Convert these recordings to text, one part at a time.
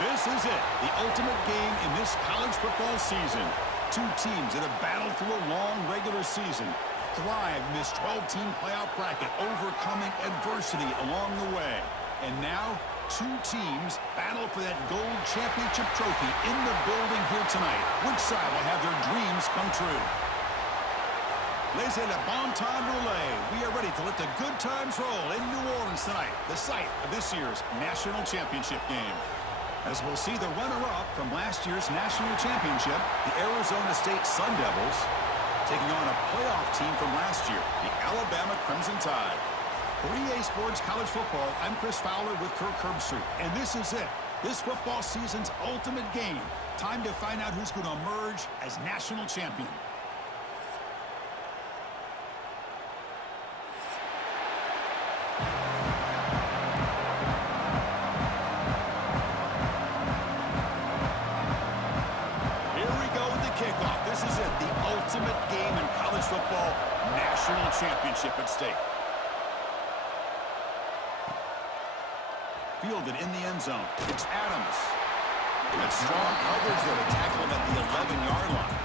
This is it, the ultimate game in this college football season. Two teams that have battled through a long regular season, thrive in this 12-team playoff bracket, overcoming adversity along the way. And now, two teams battle for that gold championship trophy in the building here tonight. Which side will have their dreams come true? Laissez le bon temps rouler. We are ready to let the good times roll in New Orleans tonight, the site of this year's national championship game. As we'll see the runner-up from last year's national championship, the Arizona State Sun Devils, taking on a playoff team from last year, the Alabama Crimson Tide. For EA Sports College Football, I'm Chris Fowler with Kirk Herbstreit, and this is it. This football season's ultimate game. Time to find out who's going to emerge as national champion. Kickoff. This is it, the ultimate game in college football, national championship at stake. Fielded in the end zone. It's Adams. That's strong coverage there to tackle him at the 11-yard line.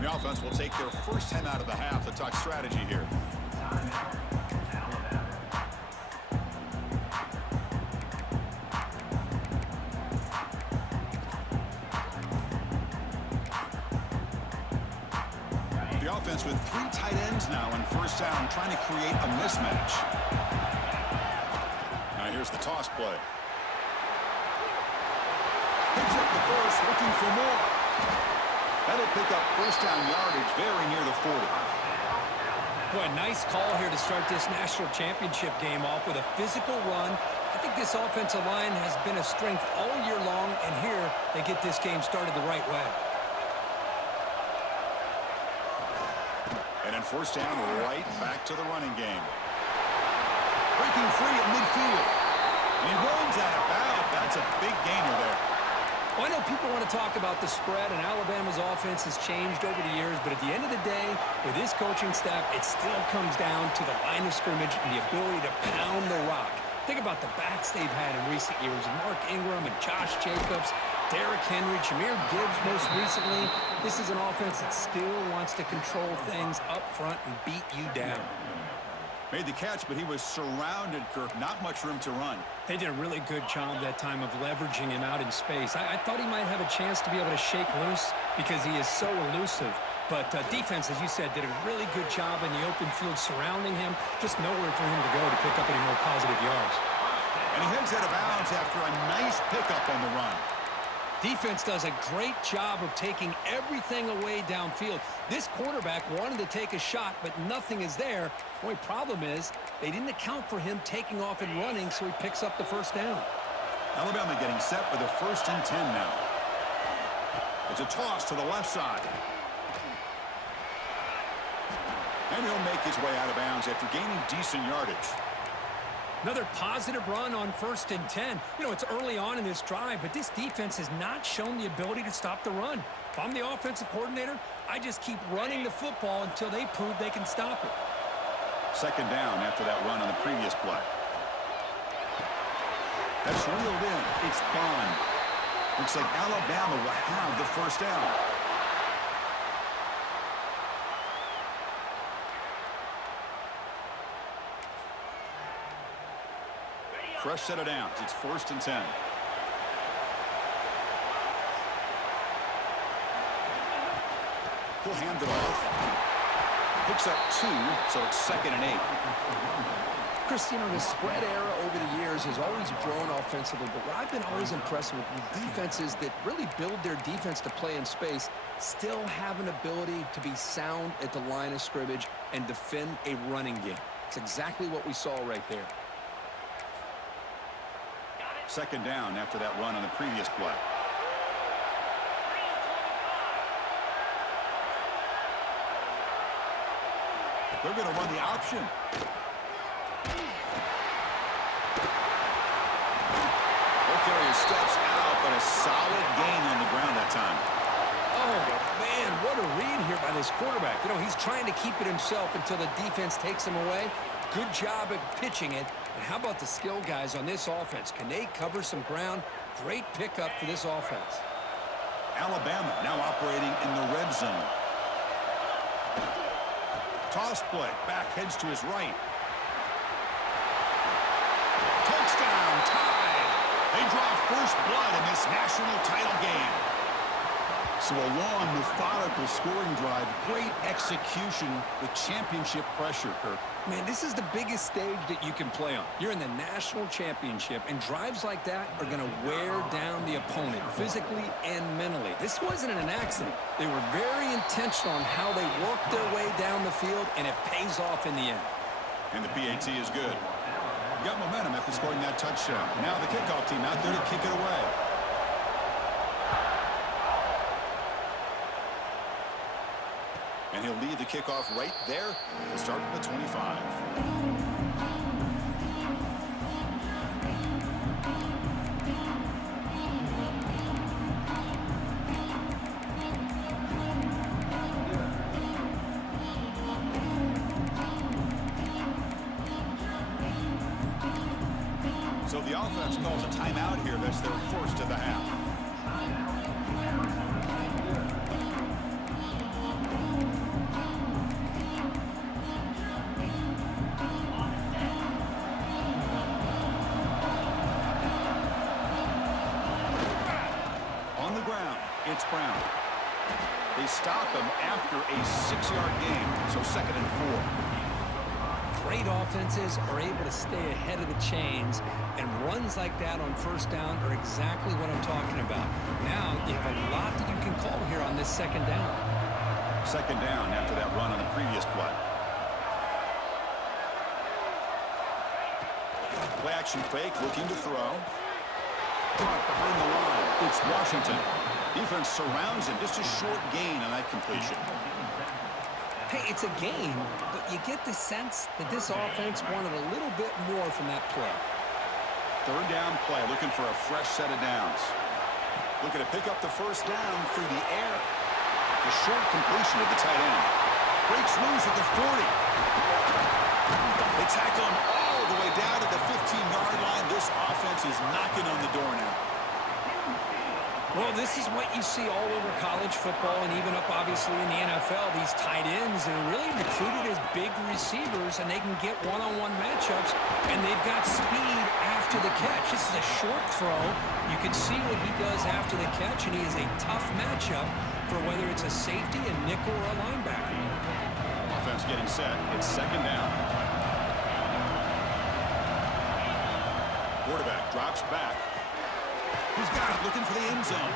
The offense will take their first 10 out of the half to talk strategy here. The offense with three tight ends now in first down, trying to create a mismatch. Now here's the toss play. Picks up the first, looking for more. That'll pick up first down yardage very near the 40. Boy, nice call here to start this national championship game off with a physical run. I think this offensive line has been a strength all year long, and here they get this game started the right way. And then first down, right back to the running game. Breaking free at midfield. And he runs out of bounds. That's a big gainer there. Well, I know people want to talk about the spread, and Alabama's offense has changed over the years, but at the end of the day, with this coaching staff, it still comes down to the line of scrimmage and the ability to pound the rock. Think about the backs they've had in recent years, Mark Ingram and Josh Jacobs, Derrick Henry, Jahmyr Gibbs most recently. This is an offense that still wants to control things up front and beat you down. Made the catch, but he was surrounded, Kirk. Not much room to run. They did a really good job that time of leveraging him out in space. I thought he might have a chance to be able to shake loose because he is so elusive. But defense, as you said, did a really good job in the open field surrounding him. Just nowhere for him to go to pick up any more positive yards. And he heads out of bounds after a nice pickup on the run. Defense does a great job of taking everything away downfield. This quarterback wanted to take a shot, but nothing is there. The only problem is they didn't account for him taking off and running, so he picks up the first down. Alabama getting set with a 1st and 10 now. It's a toss to the left side. And he'll make his way out of bounds after gaining decent yardage. Another positive run on 1st and 10. You know, it's early on in this drive, but this defense has not shown the ability to stop the run. If I'm the offensive coordinator, I just keep running the football until they prove they can stop it. 2nd down after that run on the previous play. That's reeled in. It's Bond. Looks like Alabama will have the first down. Fresh set of downs. It's 1st and 10. He'll hand it off. Picks up 2, so it's 2nd and 8. Chris, you know, the spread era over the years has always grown offensively, but what I've been always impressed with defenses that really build their defense to play in space still have an ability to be sound at the line of scrimmage and defend a running game. It's exactly what we saw right there. 2nd down after that run on the previous play. They're going to run the option. here by this quarterback. You know, he's trying to keep it himself until the defense takes him away. Good job at pitching it. And how about the skill guys on this offense? Can they cover some ground? Great pickup for this offense. Alabama now operating in the red zone. Toss play. Back heads to his right. Touchdown, tied. They draw first blood in this national title game. So a long, methodical scoring drive. Great execution with championship pressure, Kirk. Man, this is the biggest stage that you can play on. You're in the national championship, and drives like that are going to wear down the opponent physically and mentally. This wasn't an accident. They were very intentional on how they worked their way down the field, and it pays off in the end. And the PAT is good. Got momentum after scoring that touchdown. Now the kickoff team out there to kick it away. And he'll lead the kickoff right there. We'll start from the 25. So the offense calls a timeout here. That's their first of the half. It's Brown. They stop him after a 6-yard gain, so 2nd and 4. Great offenses are able to stay ahead of the chains, and runs like that on first down are exactly what I'm talking about. Now you have a lot that you can call here on this 2nd down. 2nd down after that run on the previous play. Play action fake, looking to throw. Caught behind the line. It's Washington. Defense surrounds him. Just a short gain on that completion. Hey, it's a game, but you get the sense that this offense wanted a little bit more from that play. 3rd down play, looking for a fresh set of downs. Looking to pick up the first down through the air. The short completion of the tight end. Breaks loose at the 40. They tackle him all the way down to the 15-yard line. This offense is knocking on the door now. Well, this is what you see all over college football and even up, obviously, in the NFL. These tight ends are really recruited as big receivers, and they can get one-on-one matchups, and they've got speed after the catch. This is a short throw. You can see what he does after the catch, and he is a tough matchup for whether it's a safety, a nickel, or a linebacker. Offense getting set. It's 2nd down. Quarterback drops back. He's got it, looking for the end zone.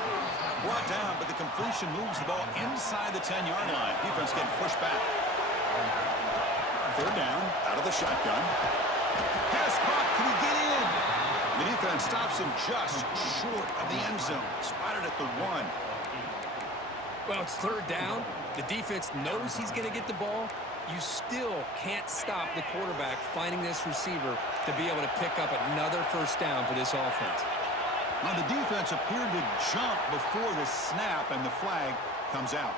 Brought down, but the completion moves the ball inside the 10-yard line. Defense getting pushed back. 3rd down, out of the shotgun. Pass caught, can he get in? The defense stops him just short of the end zone. Spotted at the 1. Well, it's 3rd down. The defense knows he's going to get the ball. You still can't stop the quarterback finding this receiver to be able to pick up another first down for this offense. Now the defense appeared to jump before the snap, and the flag comes out.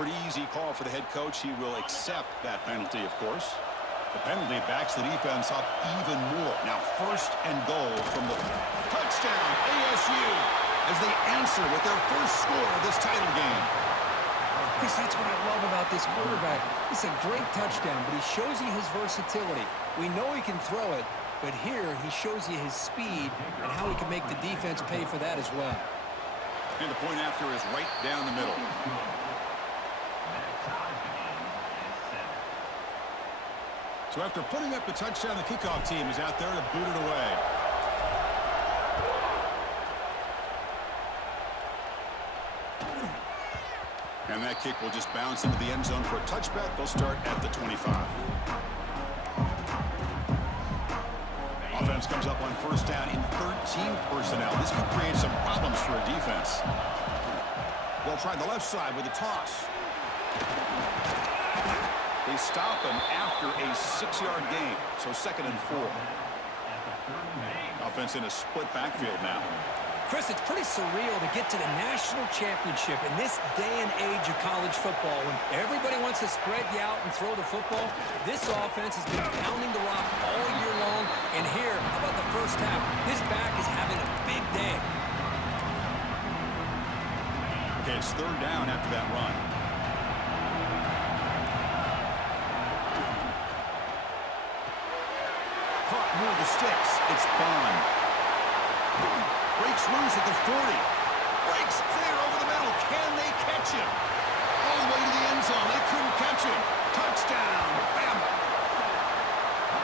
Pretty easy call for the head coach. He will accept that penalty, of course. The penalty backs the defense up even more. Now 1st and goal from the touchdown, ASU, as they answer with their first score of this title game. Chris, that's what I love about this quarterback. It's a great touchdown, but he shows you his versatility. We know he can throw it, but here he shows you his speed and how he can make the defense pay for that as well. And the point after is right down the middle. So after putting up the touchdown, the kickoff team is out there to boot it away. And that kick will just bounce into the end zone for a touchback. They'll start at the 25. Offense comes up on first down in 13 personnel. This could create some problems for a defense. They'll try the left side with a toss. They stop him after a 6-yard gain, so 2nd and 4. Offense in a split backfield now. Chris, it's pretty surreal to get to the national championship in this day and age of college football when everybody wants to spread you out and throw the football. This offense has been pounding the rock all year long. And here, how about the first half? This back is having a big day. Okay, it's third down after that run. Caught near the sticks. It's Bond. Breaks loose at the 40. Breaks clear over the middle. Can they catch him? All the way to the end zone. They couldn't catch him. Touchdown. Bama.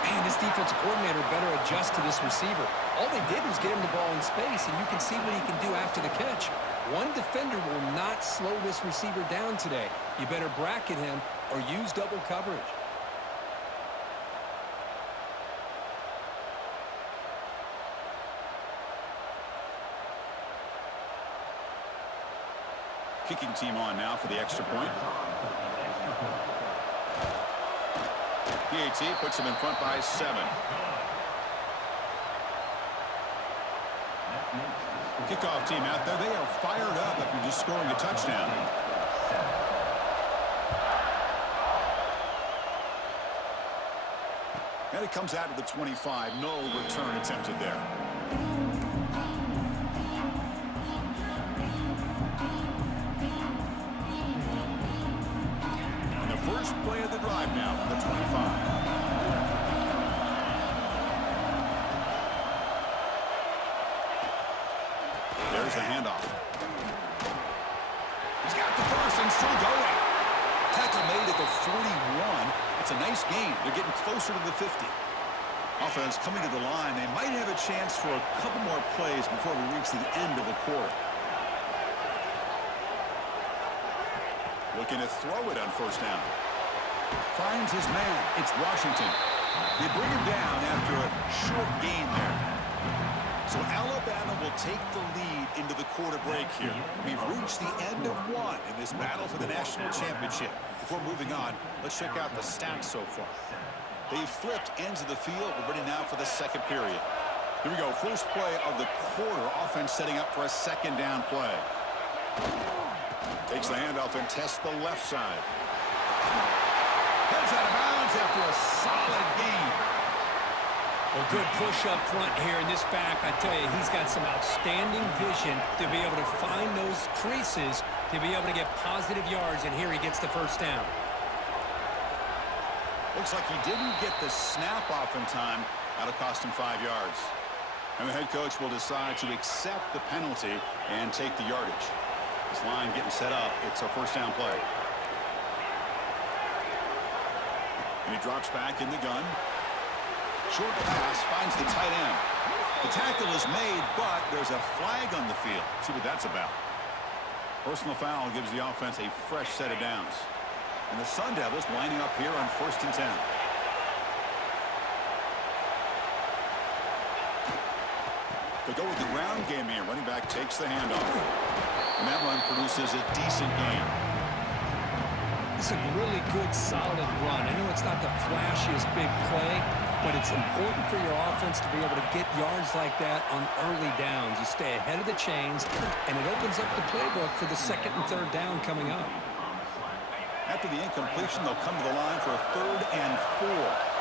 Man, this defensive coordinator better adjust to this receiver. All they did was get him the ball in space, and you can see what he can do after the catch. One defender will not slow this receiver down today. You better bracket him or use double coverage. Kicking team on now for the extra point. PAT puts him in front by 7. Kickoff team out there. They are fired up after just scoring a touchdown. And it comes out to the 25. No return attempted there. First play of the drive now from the 25. There's the handoff. He's got the first and still going. Tackle made at the 41. It's a nice gain. They're getting closer to the 50. Offense coming to the line. They might have a chance for a couple more plays before we reach the end of the quarter. Looking to throw it on first down. Finds his man. It's Washington. They bring him down after a short gain there. So Alabama will take the lead into the quarter break here. We've reached the end of one in this battle for the national championship. Before moving on, let's check out the stats so far. They've flipped ends of the field. We're ready now for the second period. Here we go. First play of the quarter. Offense setting up for a second down play. Takes the handoff and tests the left side. Heads out of bounds after a solid gain. Well, good push up front here in this back. I tell you, he's got some outstanding vision to be able to find those creases, to be able to get positive yards, and here he gets the first down. Looks like he didn't get the snap off in time. That'll cost him 5 yards. And the head coach will decide to accept the penalty and take the yardage. This line getting set up. It's a first down play. And he drops back in the gun. Short pass finds the tight end. The tackle is made, but there's a flag on the field. See what that's about. Personal foul gives the offense a fresh set of downs. And the Sun Devils lining up here on 1st and 10. They go with the ground game here. Running back takes the handoff. And that run produces a decent gain. It's a really good, solid run. I know it's not the flashiest big play, but it's important for your offense to be able to get yards like that on early downs. You stay ahead of the chains, and it opens up the playbook for the second and third down coming up. After the incompletion, they'll come to the line for a 3rd and 4.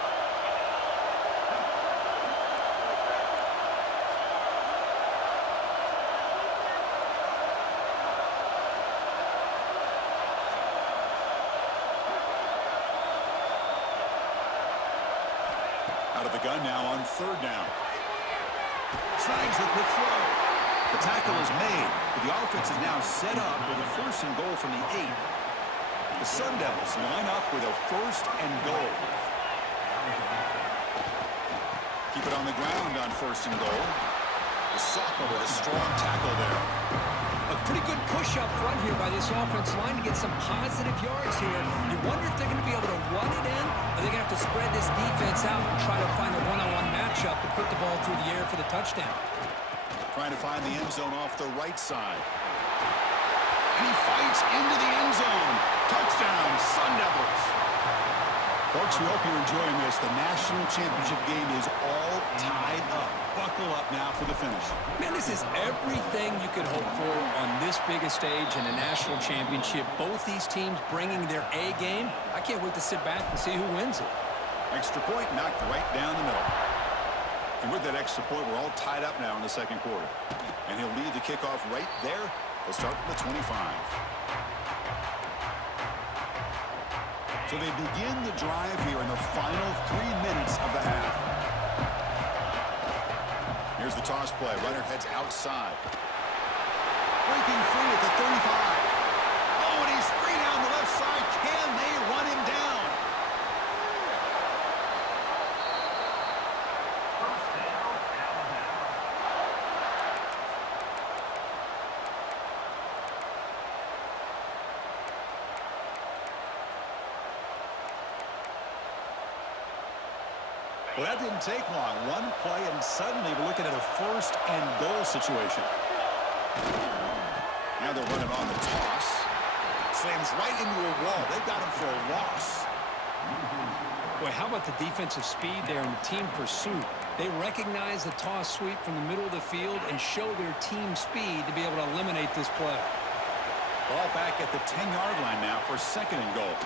Out of the gun now on 3rd down. Snags the quick throw. The tackle is made, but the offense is now set up with a 1st and goal from the 8. The Sun Devils line up with a 1st and goal. Keep it on the ground on 1st and goal. The sophomore with a strong tackle there. A pretty good push up front here by this offense line to get some positive yards here. You wonder if they're going to be able to run it in, or they're going to have to spread this defense out and try to find a one-on-one matchup to put the ball through the air for the touchdown. Trying to find the end zone off the right side. And he fights into the end zone. Touchdown, Sun Devils. Folks, we hope you're enjoying this. The national championship game is all tied up. Buckle up now for the finish. Man, this is everything you could hope for on this biggest stage in a national championship. Both these teams bringing their A game. I can't wait to sit back and see who wins it. Extra point knocked right down the middle. And with that extra point, we're all tied up now in the second quarter. And he'll lead the kickoff right there. They'll start from the 25. So they begin the drive here in the final 3 minutes of the half. Here's the toss play. Runner heads outside. Breaking free at the 35. Oh, and he's free down the left side. Can they run him down? Well, that didn't take long. One play, and suddenly we're looking at a first and goal situation. Now they're running on the toss. Slams right into a wall. They've got him for a loss. Boy, how about the defensive speed there and the team pursuit? They recognize the toss sweep from the middle of the field and show their team speed to be able to eliminate this play. Ball back at the 10-yard line now for second and goal.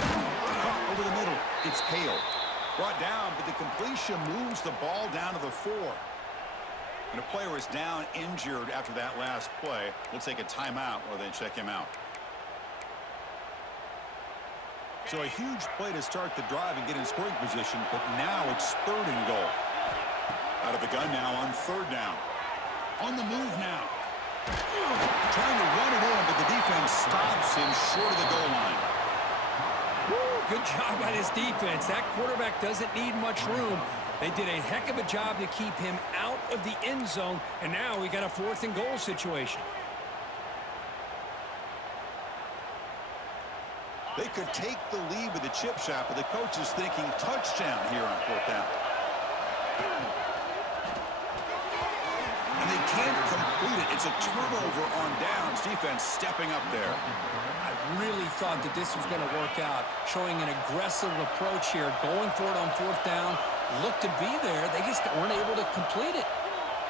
Caught over the middle. It's Hale. Brought down, but the completion moves the ball down to the 4. And a player is down injured after that last play. We'll take a timeout while they check him out. So a huge play to start the drive and get in scoring position, but now it's third and goal. Out of the gun now on third down. On the move now. Trying to run it in, but the defense stops him short of the goal line. Good job by this defense. That quarterback doesn't need much room. They did a heck of a job to keep him out of the end zone, and now we got a fourth and goal situation. They could take the lead with the chip shot, but the coach is thinking touchdown here on fourth down. And they can't complete it. It's a turnover on downs. Defense stepping up there. I really thought that this was going to work out, showing an aggressive approach here, going for it on fourth down. Looked to be there. They just weren't able to complete it.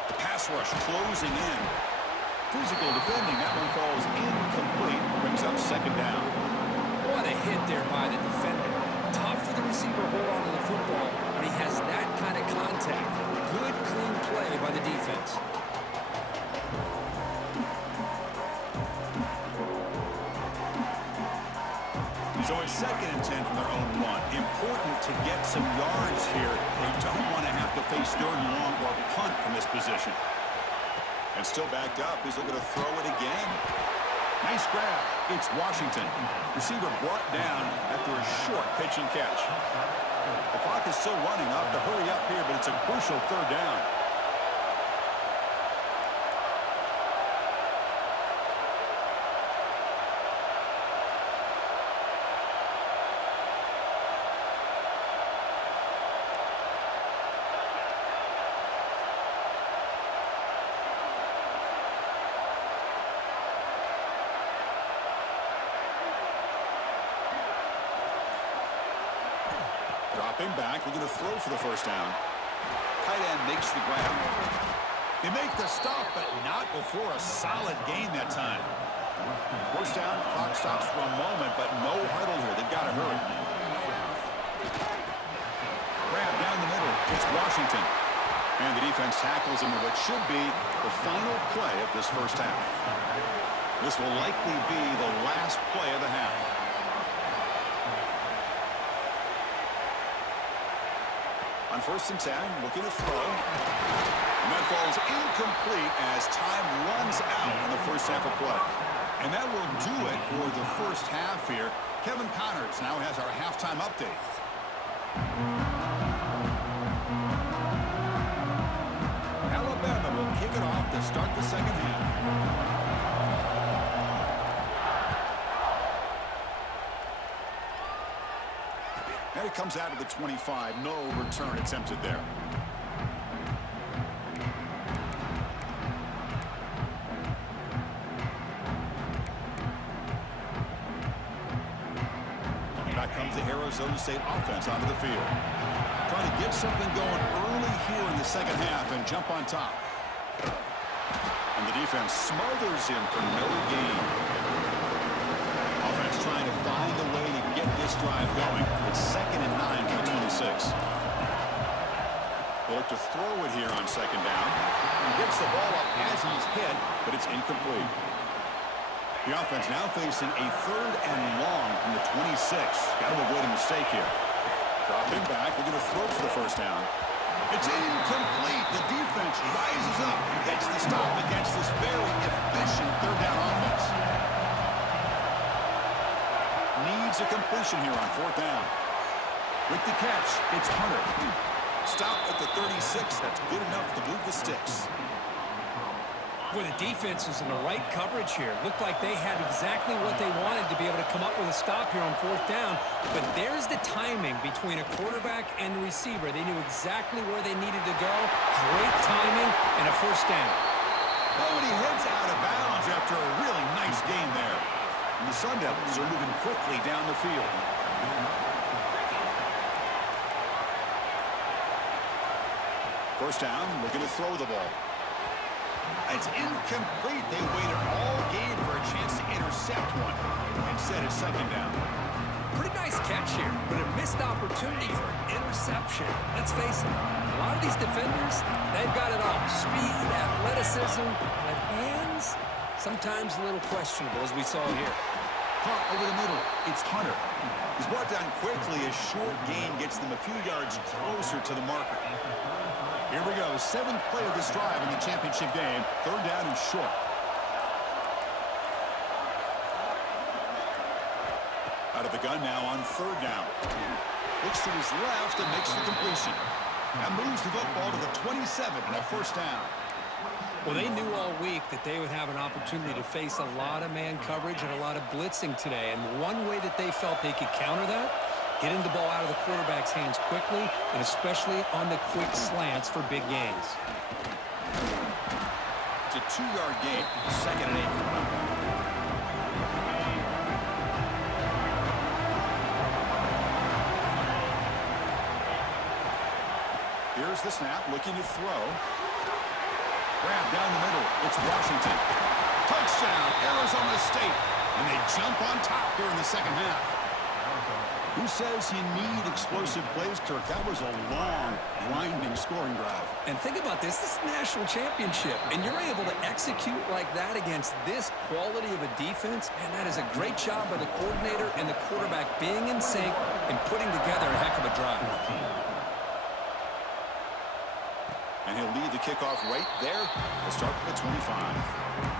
The pass rush closing in. Physical defending. That one falls incomplete. Brings up second down. What a hit there by the defender. Tough for the receiver to hold on to the football when he has that kind of contact. Good, clean play by the defense. So it's second and 10 from their own 1. Important to get some yards here. They don't want to have to face third and long or punt from this position. And still backed up. He's looking to throw it again. Nice grab. It's Washington. Receiver brought down after a short pitch and catch. The clock is still running. Off to hurry up here, but it's a crucial third down. Dropping back, looking to throw for the first down. Tight end makes the grab. They make the stop, but not before a solid gain that time. First down, clock stops for a moment, but no huddle here. They've got to hurry. Grab down the middle. It's Washington. And the defense tackles him in what should be the final play of this first half. This will likely be the last play of the half. On first and 10, looking to throw. And that falls incomplete as time runs out in the first half of play. And that will do it for the first half here. Kevin Connors now has our halftime update. Alabama will kick it off to start the second half. And it comes out of the 25. No return attempted there. Back comes the Arizona State offense onto the field. Trying to get something going early here in the second half and jump on top. And the defense smothers him for no gain. Offense trying to find a way to get this drive going. It's 2nd and 9 from the 26. They look to throw it here on 2nd down. He gets the ball up as he's hit, but it's incomplete. The offense now facing a 3rd and long from the 26. Got to avoid a mistake here. Dropping back, they're going to throw for the 1st down. It's incomplete. The defense rises up and gets the stop against this very efficient 3rd down offense. Needs a completion here on 4th down. With the catch, it's Hunter. Stop at the 36. That's good enough to move the sticks. Boy, the defense was in the right coverage here. Looked like they had exactly what they wanted to be able to come up with a stop here on 4th down. But there's the timing between a quarterback and the receiver. They knew exactly where they needed to go. Great timing and a 1st down. Oh, and he heads out of bounds after a really nice game there. And the Sun Devils are moving quickly down the field. First down, looking to throw the ball. It's incomplete. They waited all game for a chance to intercept one. Instead, it's 2nd down. Pretty nice catch here, but a missed opportunity for an interception. Let's face it, a lot of these defenders, they've got it all. Speed, athleticism, but hands, sometimes a little questionable, as we saw here. Caught over the middle. It's Hunter. He's brought down quickly. A short gain gets them a few yards closer to the marker. Here we go. 7th play of this drive in the championship game. 3rd down and short. Out of the gun now on 3rd down. Looks to his left and makes the completion. And moves the football to the 27 and a 1st down. Well, they knew all week that they would have an opportunity to face a lot of man coverage and a lot of blitzing today. And one way that they felt they could counter that, getting the ball out of the quarterback's hands quickly, and especially on the quick slants for big gains. It's a 2-yard gain. 2nd and 8. Here's the snap, looking to throw. Grab down the middle. It's Washington. Touchdown, Arizona State. And they jump on top here in the second half. Who says you need explosive plays, Kirk? That was a long, grinding scoring drive. And think about this. This is the national championship. And you're able to execute like that against this quality of a defense. Man, that is a great job by the coordinator and the quarterback being in sync and putting together a heck of a drive. And he'll lead the kickoff right there. We'll start from the 25.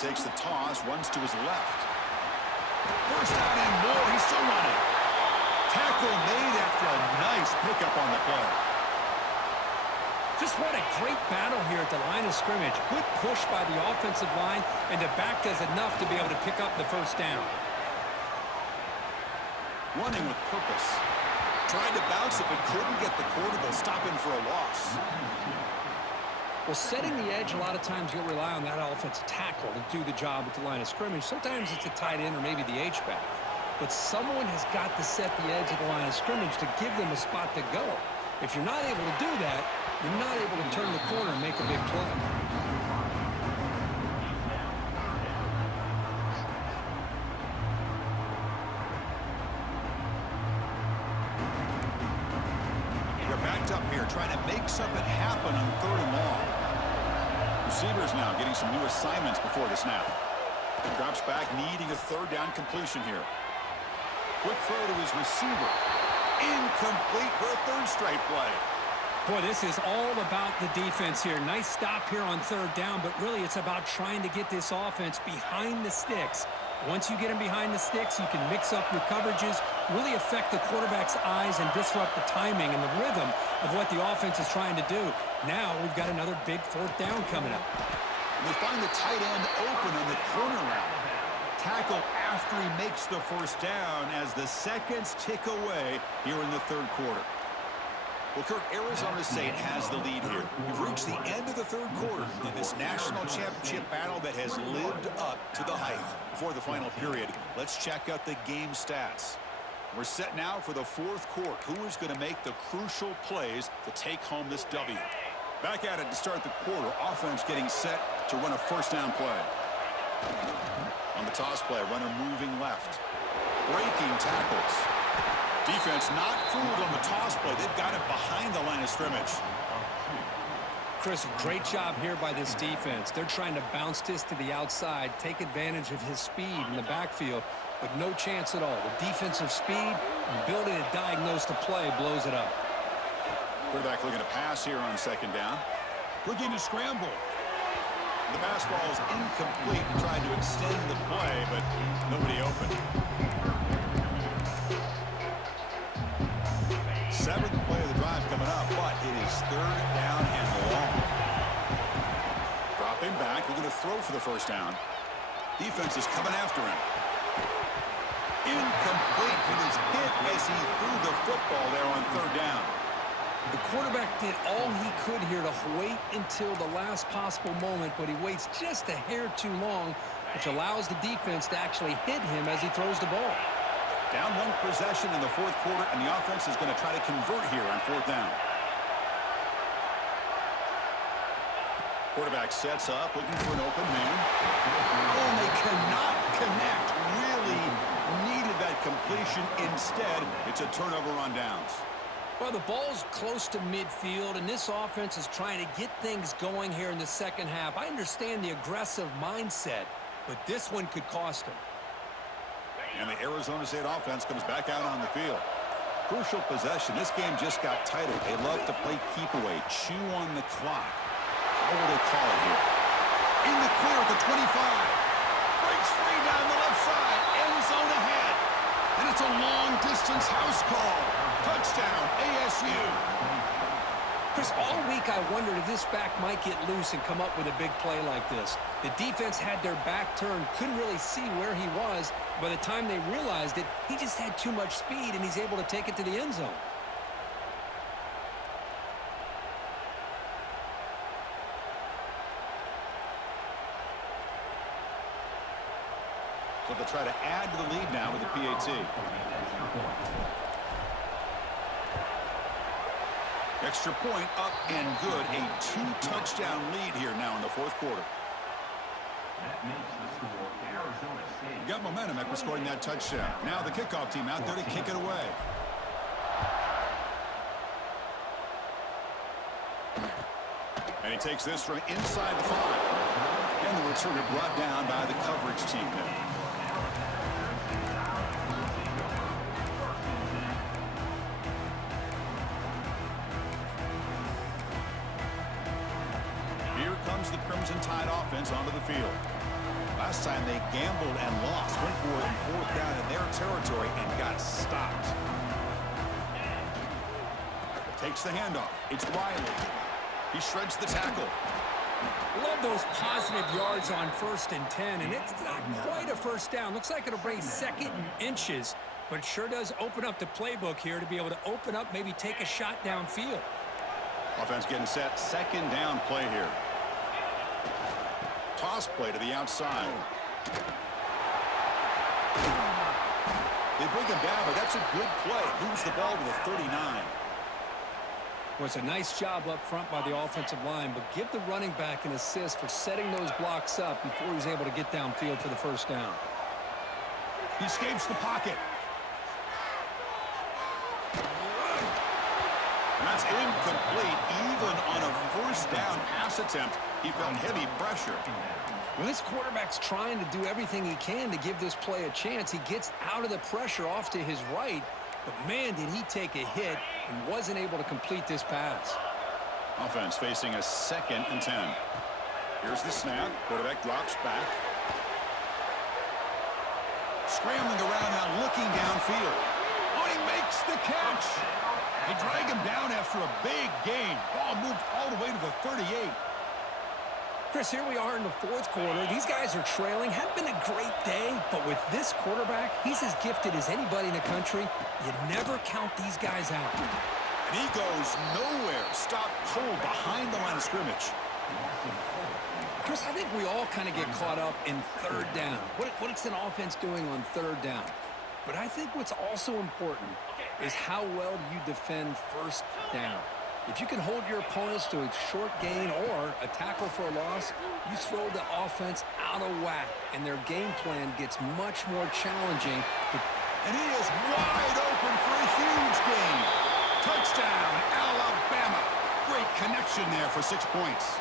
Takes the toss, runs to his left. First down and more. He's still running. Tackle made after a nice pickup on the play. Just what a great battle here at the line of scrimmage. Good push by the offensive line, and the back does enough to be able to pick up the 1st down. Running with purpose. Tried to bounce it, but couldn't get the quarterback to stop him for a loss. Well, setting the edge, a lot of times you'll rely on that offensive tackle to do the job at the line of scrimmage. Sometimes it's a tight end or maybe the H-back. But someone has got to set the edge of the line of scrimmage to give them a spot to go. If you're not able to do that, you're not able to turn the corner and make a big play. They're backed up here, trying to make something happen on 3rd and long. Receivers now getting some new assignments before the snap. Drops back, needing a 3rd down completion here. Quick throw to his receiver. Incomplete for a 3rd straight play. Boy, this is all about the defense here. Nice stop here on 3rd down, but really it's about trying to get this offense behind the sticks. Once you get them behind the sticks, you can mix up your coverages, really affect the quarterback's eyes and disrupt the timing and the rhythm of what the offense is trying to do. Now we've got another big 4th down coming up. And they find the tight end open on the corner route. Tackle after he makes the first down as the seconds tick away here in the third quarter. Well, Kirk, Arizona State has the lead here. We've reached the end of the third quarter in this national championship battle that has lived up to the hype. Before the final period, let's check out the game stats. We're set now for the fourth quarter. Who is going to make the crucial plays to take home this W? Back at it to start the quarter. Offense getting set to run a first down play. On the toss play, runner moving left. Breaking tackles. Defense not fooled on the toss play. They've got it behind the line of scrimmage. Chris, great job here by this defense. They're trying to bounce this to the outside, take advantage of his speed in the backfield, but no chance at all. The defensive speed and ability to diagnose the play blows it up. Quarterback looking to pass here on second down. Looking to scramble. The pass ball is incomplete. Tried to extend the play, but nobody open. Seventh play of the drive coming up, but it is third down and long. Dropping back, looking to throw for the first down. Defense is coming after him. Incomplete. He was hit as he threw the football there on third down. The quarterback did all he could here to wait until the last possible moment, but he waits just a hair too long, which allows the defense to actually hit him as he throws the ball. Down one possession in the fourth quarter, and the offense is going to try to convert here on fourth down. Quarterback sets up, looking for an open man. Oh, and they cannot connect. Really needed that completion. Instead, it's a turnover on downs. Well, the ball's close to midfield, and this offense is trying to get things going here in the second half. I understand the aggressive mindset, but this one could cost them. And the Arizona State offense comes back out on the field. Crucial possession. This game just got tighter. They love to play keep away, chew on the clock. How will they call it here? In the clear at the 25. Breaks free down the left side. End zone ahead. And it's a long-distance house call. Touchdown, ASU. Chris, all week I wondered if this back might get loose and come up with a big play like this. The defense had their back turned, couldn't really see where he was. By the time they realized it, he just had too much speed, and he's able to take it to the end zone. So they'll try to add to the lead now with the PAT. Extra point up and good. A 2-touchdown lead here now in the fourth quarter. Got momentum after scoring that touchdown. Now the kickoff team out there to kick it away. And he takes this from inside the 5. And the returner brought down by the coverage team there. Here comes the Crimson Tide offense onto the field. Last time they gambled and lost. Went for it in fourth down in their territory and got stopped. Takes the handoff. It's Riley. He shreds the tackle. Love those positive yards on 1st and 10, and it's not quite a first down. Looks like it'll bring second and inches, but it sure does open up the playbook here to be able to open up, maybe take a shot downfield. Offense getting set. Second down play here. Toss play to the outside. They bring him down, but that's a good play. Moves the ball to the 39. Well, it's a nice job up front by the offensive line, but give the running back an assist for setting those blocks up before he's able to get downfield for the first down. He escapes the pocket. That's incomplete. Even on a first down pass attempt, he felt heavy pressure. Well, this quarterback's trying to do everything he can to give this play a chance. He gets out of the pressure off to his right, but man, did he take a hit and wasn't able to complete this pass. Offense facing a 2nd and 10. Here's the snap. Quarterback drops back. Scrambling around now, looking downfield. Oh, he makes the catch. They drag him down after a big gain. Ball moved all the way to the 38. Chris, here we are in the fourth quarter. These guys are trailing. Hadn't been a great day, but with this quarterback, he's as gifted as anybody in the country. You never count these guys out. And he goes nowhere. Stop cold behind the line of scrimmage. Chris, I think we all kind of get caught up in third down. What's an offense doing on third down? But I think what's also important is how well you defend first down. If you can hold your opponents to a short gain or a tackle for a loss, you throw the offense out of whack, and their game plan gets much more challenging. And he is wide open for a huge gain. Touchdown, Alabama. Great connection there for 6 points.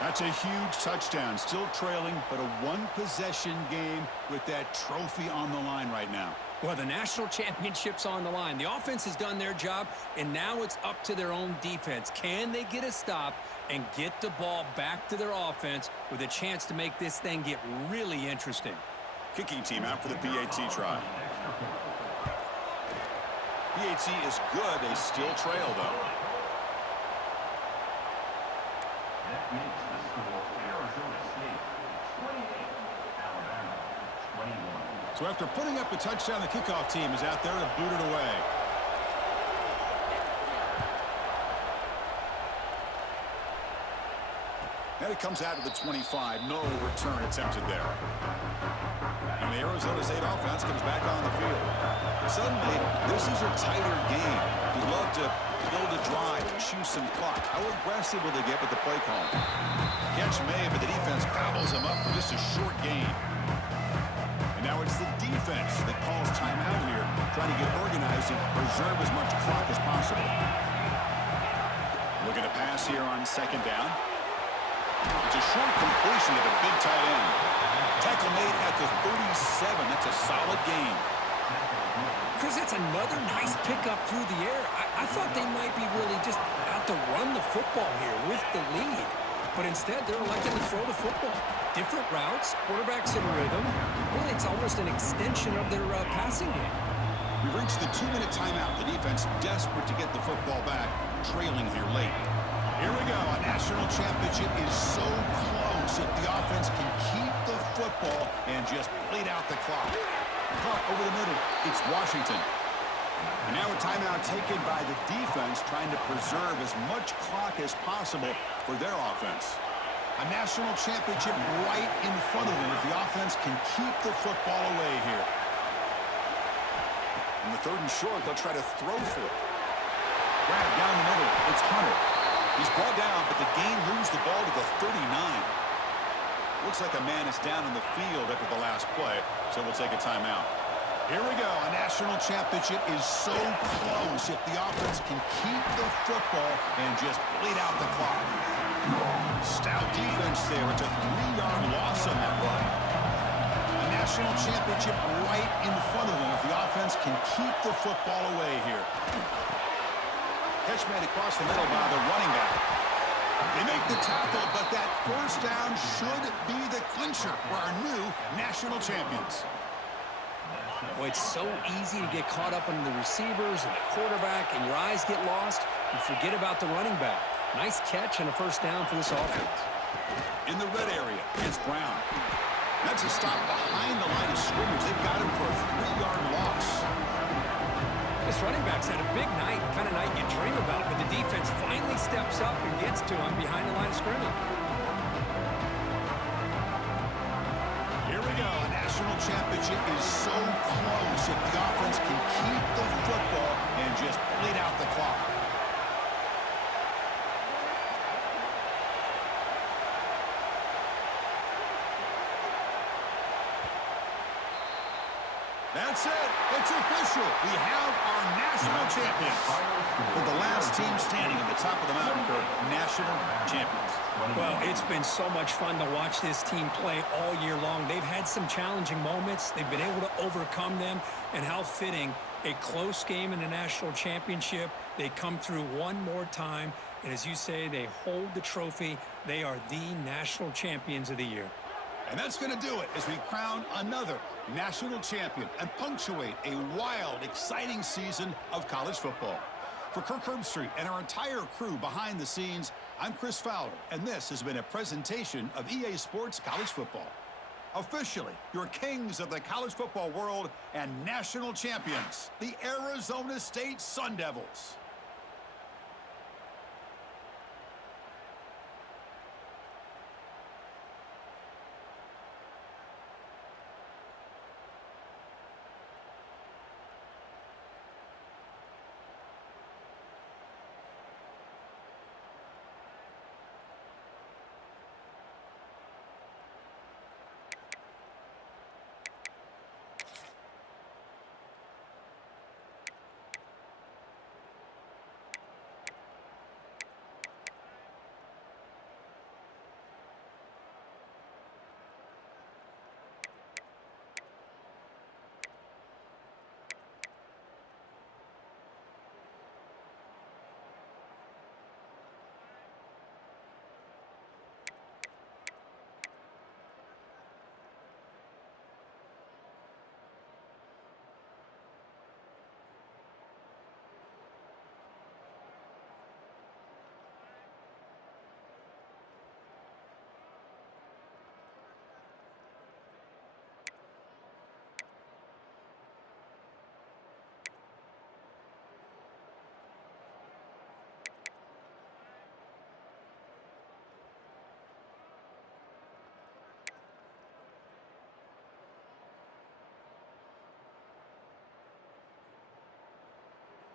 That's a huge touchdown. Still trailing, but a one-possession game with that trophy on the line right now. Well, the national championship's on the line. The offense has done their job, and now it's up to their own defense. Can they get a stop and get the ball back to their offense with a chance to make this thing get really interesting? Kicking team out for the PAT try. PAT is good. They still trail, though. That makes the score Arizona State 28, Alabama 21. So after putting up a touchdown, the kickoff team is out there to boot it away. And it comes out to the 25. No return attempted there. And the Arizona State offense comes back on the field. Suddenly, this is a tighter game. You'd love to build a drive, chew some clock. How aggressive will they get with the play call? Catch made, but the defense gobbles him up for just a short gain. And now it's the defense that calls timeout here, trying to get organized and preserve as much clock as possible. Looking to pass here on second down. It's a short completion to the big tight end. Tackle made at the 37. That's a solid gain. Chris, that's another nice pickup through the air. I thought they might be really just out to run the football here with the lead. But instead, they're electing to throw the football. Different routes, quarterbacks in rhythm. Really, it's almost an extension of their passing game. We've reached the 2-minute timeout. The defense desperate to get the football back, trailing here late. Here we go. A national championship is so close if the offense can keep the football and just bleed out the clock. Caught over the middle. It's Washington. And now a timeout taken by the defense, trying to preserve as much clock as possible for their offense. A national championship right in front of them if the offense can keep the football away here. On the third and short, they'll try to throw for it. Grab down the middle. It's Hunter. He's brought down, but the gain moves the ball to the 39. Looks like a man is down in the field after the last play, so we'll take a timeout. Here we go. A national championship is so close if the offense can keep the football and just bleed out the clock. Stout defense there. It's a 3-yard loss on that run. A national championship right in front of them if the offense can keep the football away here. Catch made across the middle by the running back. They make the tackle, but that first down should be the clincher for our new national champions. Boy, it's so easy to get caught up in the receivers and the quarterback, and your eyes get lost. You forget about the running back. Nice catch and a first down for this offense. In the red area, it's Brown. That's a stop behind the line of scrimmage. They've got him for a 3-yard loss. This running back's had a big night, the kind of night you dream about, but the defense finally steps up and gets to him behind the line of scrimmage. Here we go. A national championship is so close if the offense can keep the football and just bleed out the clock. That's it. It's official. We have our national champions. For the last team standing at the top of the mountain, Kurt, national champions. Well, it's been so much fun to watch this team play all year long. They've had some challenging moments. They've been able to overcome them. And how fitting, a close game in the national championship. They come through one more time. And as you say, they hold the trophy. They are the national champions of the year. And that's going to do it as we crown another national champion and punctuate a wild, exciting season of college football. For Kirk Herbstreit and our entire crew behind the scenes, I'm Chris Fowler, and this has been a presentation of EA Sports College Football. Officially, your kings of the college football world and national champions, the Arizona State Sun Devils.